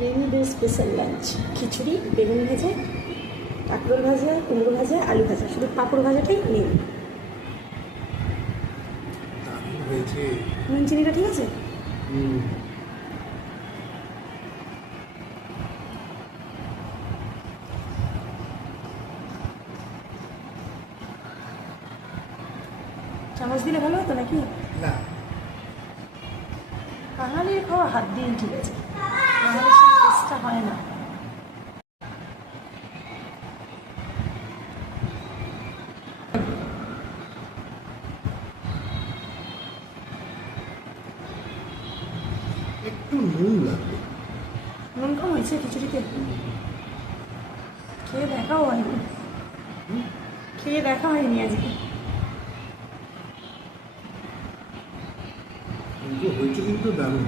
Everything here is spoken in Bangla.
রেনি ডে স্পেশাল লাঞ্চ, খিচুড়ি, বেগুন ভাজা, কাঁকরোল ভাজা, কুমড়ো ভাজা, আলু ভাজা, শুধু পাঁপড় ভাজাটাই নেই। হয়েছে নুন চিনিটা ঠিক আছে? চামচ দিলে ভালো হতো নাকি? না, বাঙালির খাওয়া হাত দিয়েই ঠিক আছে, বাঙালির সেই টেস্টটা হয় না। একটু নুন লাগবে। নুন কম হয়েছে খিচুড়িতে? খেয়ে দেখাও হয়নি, খেয়ে দেখা হয়নি আজকে। কিন্তু হয়েছে কিন্তু দারুণ।